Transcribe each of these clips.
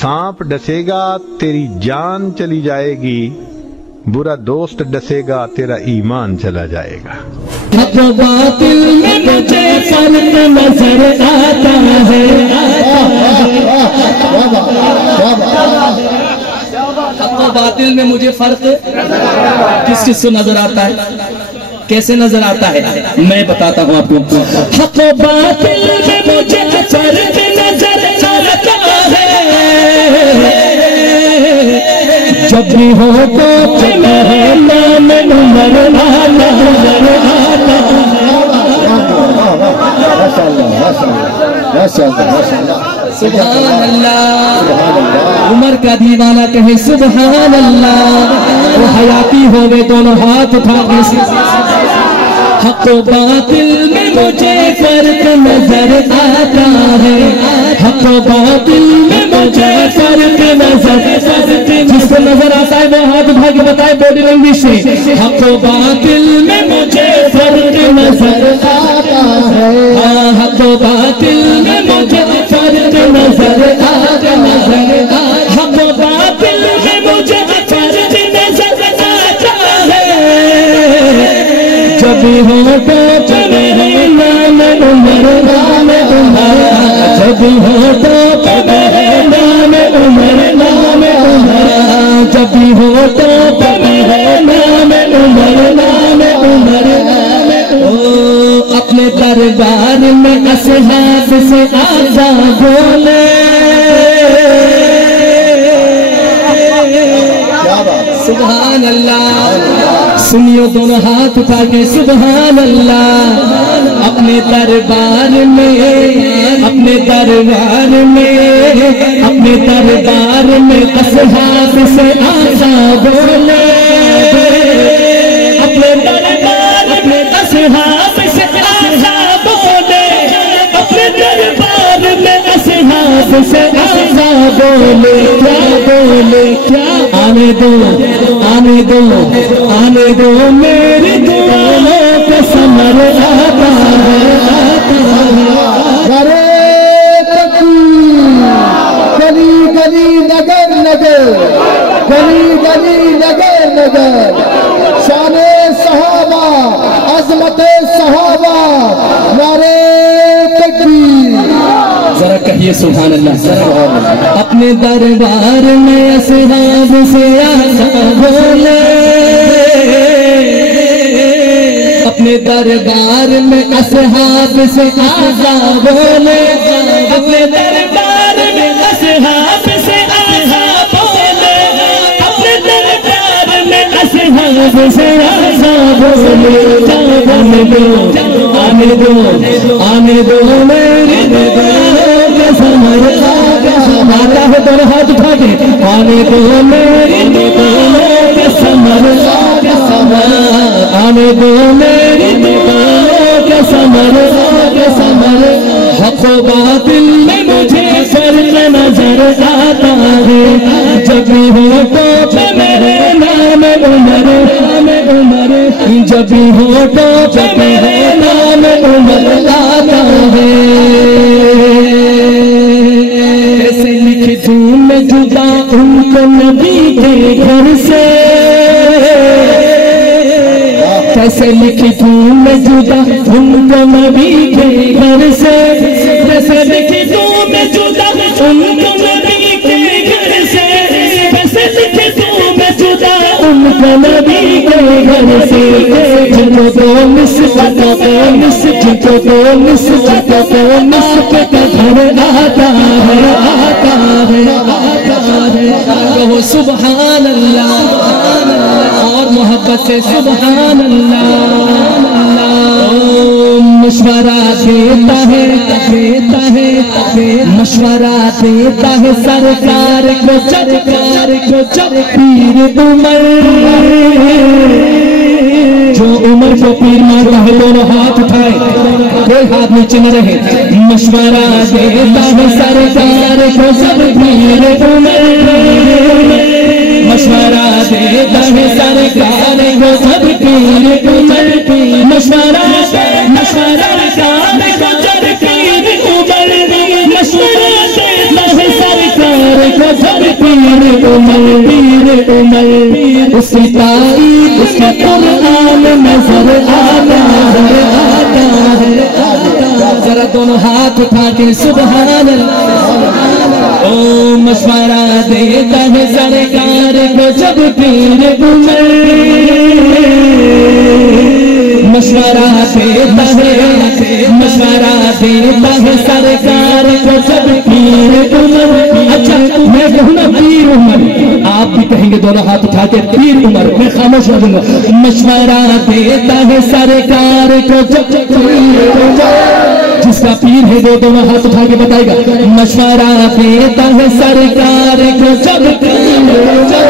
सांप डसेगा तेरी जान चली जाएगी, बुरा दोस्त डसेगा तेरा ईमान चला जाएगा। हक बातिल में मुझे फर्क नजर आता है, हक बातिल में मुझे फर्क किस किस से नजर आता है, कैसे नजर आता है, मैं बताता हूँ आपको। हक बातिल में मुझे फर्क नजर आता है, जब भी हो तो मेरे नाम नजर आता। सुभान अल्लाह। उमर का दीवाना कहे सुभान अल्लाह। वो हयाती हो गए दोनों हाथ उठा के। हक बातिल में मुझे फर्क नजर आता है, हक बातिल में मुझे फर्क नजर, जिसको नजर आता है वो हाथ उठा के बताए बॉडी लैंग्वेज से। हक बातिल में मुझे फर्क नजर आता है, हक बातिल में मुझे फर्क नजर आता है, हक बातिल में मुझे फर्क नजर आता है। जब हो तो मेरे नाम उमर, नाम उमर, जब हो तो मेरे नाम उमर, नाम उमर, जब हो तो मेरे नाम उमर, नाम उमर। ओ अपने दरबार में असहाब से आजा बोले, सुभान अल्लाह। सुनियो दोनों हाथ उठा के सुभान अल्लाह। अपने दरबार में, अपने दरबार में, अपने दरबार में असहाब से आजा बोले, अपने दरबार में असहाब से आजा बोले, अपने दरबार में असहाब से आजा बोले। क्या बोले, क्या आने दो, आने दो, आने दो मेरी दुआओं पे समर आता है, आता है। अरे गली गली नगर नगर, गली गली नगर नगर, शाने सहाबा, अजमते सहाबा, नारे तकबीर। जरा कहिए सुभान अल्लाह। अपने दरबार में असहाब से आजा बोले, अपने दरबार में असहाब से आजा बोले, अपने दरबार में असहाब से आजा बोले, अपने दरबार में असहाब से आजा बोले। आने दो, आने दो, आने दो मेरी दुआओं के समर आता है, दोनों हाथ उठा के। आने दो मेरी दुआओं के समर, आने दो मेरी दुआओं के समर, के समर। हक बातिल में मुझे फर्क नजर आता है, जब भी हो तो मेरे नाम उमर, नाम उमर, जब भी हो तो मेरे नाम उमर आता है। कैसे लिख दूं मैं जुदा उनको नबी के घर से, कैसे लिख दूं मैं जुदा उनको नबी के घर से, कैसे लिख दूं मैं जुदा उनको नबी के घर से, कैसे लिख दूं मैं जुदा उनको नबी के घर से। जिनको दो निस्बत, दो निस्बत, जिनको दो निस्बत, दो निस्बत का घर आता है, आता है, आता है। कहो सुभान अल्लाह और मोहब्बत से सुभान अल्लाह। मशवरा देता है, देता है, मशवरा देता है सरकार को, सरकार को, जब पीर उमर, जो उमर को पीर मारता है दोनों हाथ उठाए, कोई हाथ नीचे न रहे। मशवरा देता है सरकार को, सब पीर उमर, मशवरा देता है सरकार को, सब पीर उमर, मशवरा, मशवरा सरकार को, जब पीर उमर, मशवरा देता है सरकार को, पीर उमर उसकी तारीफ उसका कुरान नजर आता है। जरा दोनों हाथ उठा के सुभान अल्लाह। ओ मशवरा देता है सरकार को जब पीर उमर, मशवरा देता है सरकार को जब पीर उमर। अच्छा मैं कहूँ ना पीर उमर, आप भी कहेंगे दोनों हाथ उठा के पीर उमर, मैं खामोश हो दूंगा। मशवरा देता है सरकार को जब पीर उमर, जिसका पीर है वो दोनों हाथ उठा के बताएगा। मशवरा देता है सरकार को जब पीर उमर,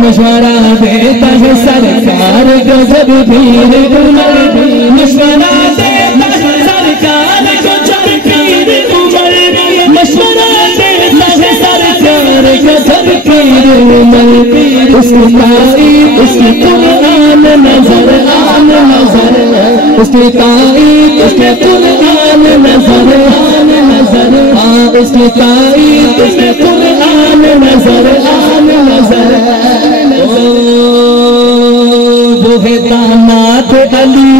मशवरा देता है सरकार को जब पीर उमर, मशवरा देता है सरकार को जब पीर उमर, मशवरा देता है सरकार को जब पीर उमर। उसकी तारीफ उसकी कुरान नजर उसकी तारीफ उसके कुरान नजर उसकी तारीफ उसके कुरान नजर वो है दामाद अली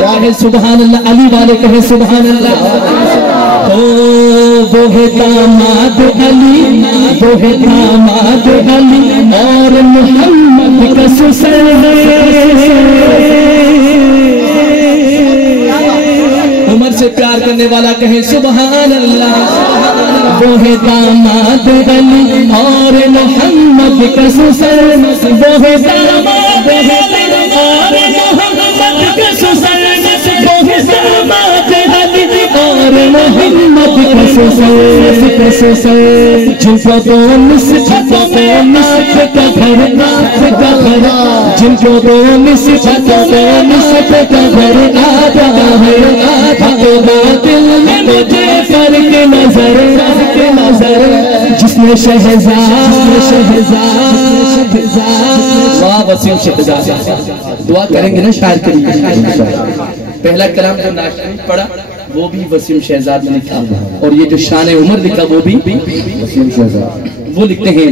कहे सुभान अल्लाह, अली वाले कहे सुभान अल्लाह। ओ वो है दामाद अली, वो है दामाद अली और मोहम्मद का सुसर है। उमर से प्यार करने वाला कहे सुभान अल्लाह। वो है दामाद अली और मोहम्मद का सुसर, वो है दामाद अली और मोहम्मद का सुसर, वो है दामाद अली और मोहम्मद का सुसर। जिनको दो निस्बतों में नाथ का घर, जिनको दो निस्बतों में नाथ का घर आता है। दिल में मुझे फर्क नजर जिसने शहजाद वसीम शहजाद दुआ करेंगे ना शायर के लिए। पहला कलाम जो नाशरी पढ़ा वो भी वसीम शहजाद ने लिखा, और ये जो शान उमर लिखा वो भी वसीम शहजाद। वो लिखते हैं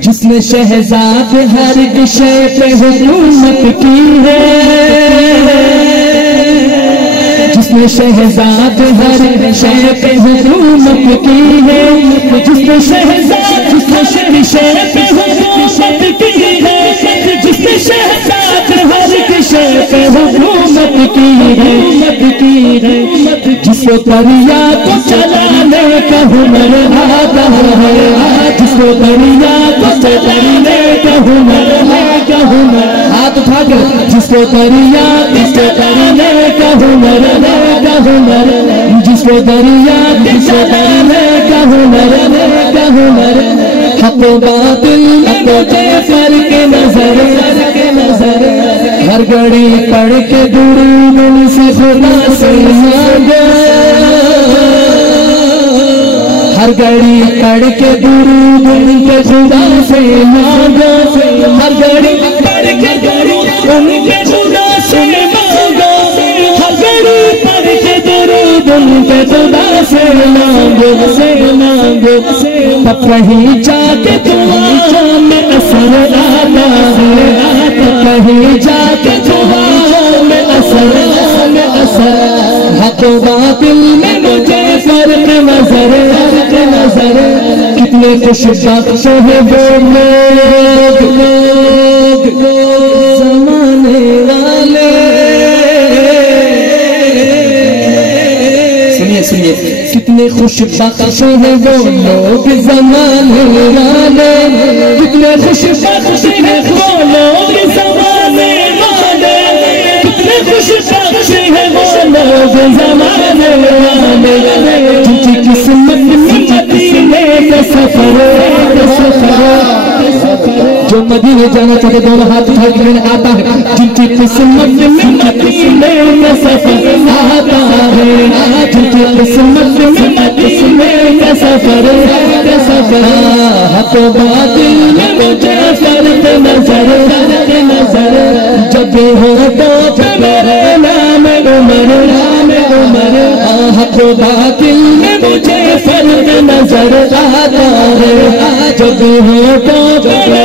जिसने शहजाद हर विषय पे हुकूमत की है, जिसने शहजाद हर विषय पे हुकूमत की है, जिसने शहजाद विषय पे हुकूमत की है, जिसने शहजाद हर विषय पे हुकूमत की है, जिसको दरिया को चलाने का हुनर आता है, जिसको दरिया को चलाने का हुनर हाथ उठा कर, जिसको दरिया चलाने का हुनर जिसको दरिया चलाने का हुनर हक बातिल मुझे फर्क नजर हर घड़ी पढ़ के दुरूद से खुदा से मांगो, हर घड़ी पढ़ के दुरूद उनके खुदा से मांगो, हर घड़ी पढ़ के दुरूद उनके खुदा से मांगो, हर घड़ी पढ़ के दुरूद उनके खुदा से मांगो तब कहीं जाके दुआ में असर आता है, कहीं जाके दुआ में असर हक बातिल में मुझे फर्क नजर कितने खुशबख्श हैं वो लोग ज़माने वाले। सुनिए कितने खुशबख्श हैं वो लोग ज़माने वाले, कितने खुशबख्श हैं वो लोग ज़माने वाले, कितने खुशबख्श हैं वो लोग ज़माने वाले, जिनकी किस्मत में मदीने का सफर जो मदीने जाना चाहते दोनों हाथ उठा के मैंने आता है, जिनकी किस्मत में मदीने का सफर आता है, जिनकी किस्मत में मदीने का सफर हक बातिल में मुझे फर्क नजर जब हो तो मेरे नाम उमर हक बातिल में मुझे फर्क नजर आता है, जब होठों पर